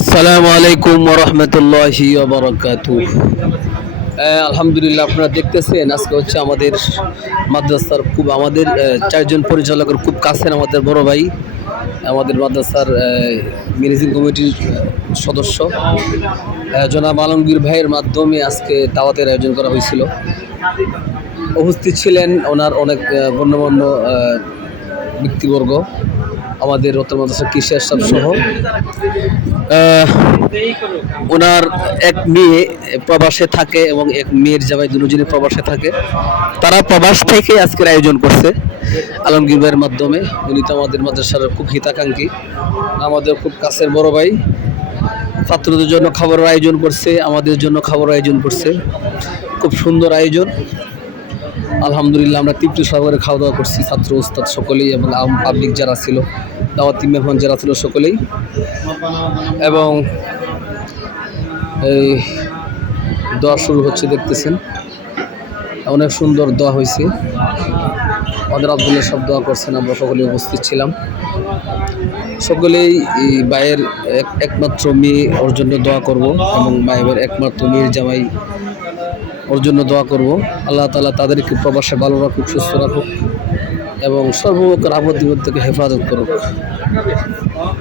আসসালামু আলাইকুম ওরহমতুল্লাহি বারাকাতু আলহামদুলিল্লাহ, আপনারা দেখতেছেন, আজকে হচ্ছে আমাদের মাদ্রাসার খুব আমাদের চারজন পরিচালকের খুব কাছের আমাদের বড় ভাই, আমাদের মাদ্রাসার ম্যানেজিং কমিটির সদস্য। জনাব আলমগীর ভাইয়ের মাধ্যমে আজকে দাওয়াতের আয়োজন করা হয়েছিল। উপস্থিত ছিলেন ওনার অনেক গণ্যমান্য ব্যক্তিবর্গ। আমাদের উত্তর মাদ্রাসা কৃষি সহ ওনার এক মেয়ে প্রবাসে থাকে এবং এক মেয়ের জামাই দুজনে প্রবাসে থাকে। তারা প্রবাস থেকে আজকের আয়োজন করছে আলমগীর মাধ্যমে। উনি তো আমাদের মাদ্রাসার খুব হিতাকাঙ্ক্ষী, আমাদের খুব কাছের বড় ভাই। ছাত্রদের জন্য খাবারের আয়োজন করছে, আমাদের জন্য খাবারের আয়োজন করছে। খুব সুন্দর আয়োজন। আলহামদুলিল্লাহ, আমরা তৃপ্তি সহকারে খাওয়া দাওয়া করছি, ছাত্র উস্তাদ সকলেই এবং পাবলিক যারা ছিল, দাওয়াতি মেহমান যারা ছিল সকলেই। এবং এই দোয়া শুরু হচ্ছে, দেখতেছেন। অনেক সুন্দর দোয়া হয়েছে। আমাদের আব্দুল্লাহ সব দোয়া করছেন, আমরা সকলে উপস্থিত ছিলাম। সকলেই এক, একমাত্র মেয়ে ওর জন্য দোয়া করব এবং মায়ের একমাত্র মেয়ের জামাই ওর জন্য দোয়া করব আল্লাহ তালা তাদেরকে প্রবাসে ভালো রাখুক সুস্থ রাখুক এবং সর্বপ্রকার আপদ বিপদ থেকে হেফাজত করুক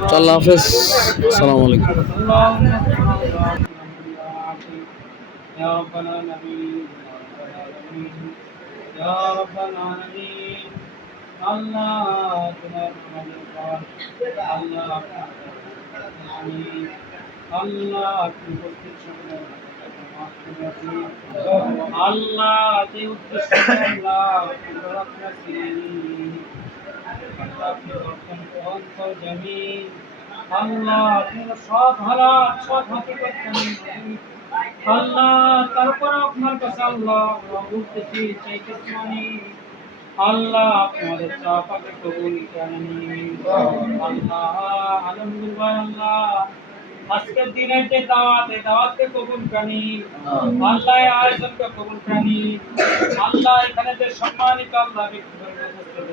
তো আল্লাহ হাফেজ সালাম আলাইকুম يا رب العالمين يا رب العالمين الله তোমার আমাদের পর আল্লাহ যে উদ্দেশ্য আল্লাহ তারপর আপনার কাছে আল্লাহ মানে আল্লাহ আপনাদের চাপাকে কবুল করেন আল্লাহ আলহামদুলিল্লাহ আল্লাহ আজকের দিনের যে দাওয়াত এই দাওয়াতকে কবুল করি। আল্লাহ আয়োজনকে কবুল করি। আল্লাহ এখানে যে সম্মানিত আল্লাহ উপস্থিত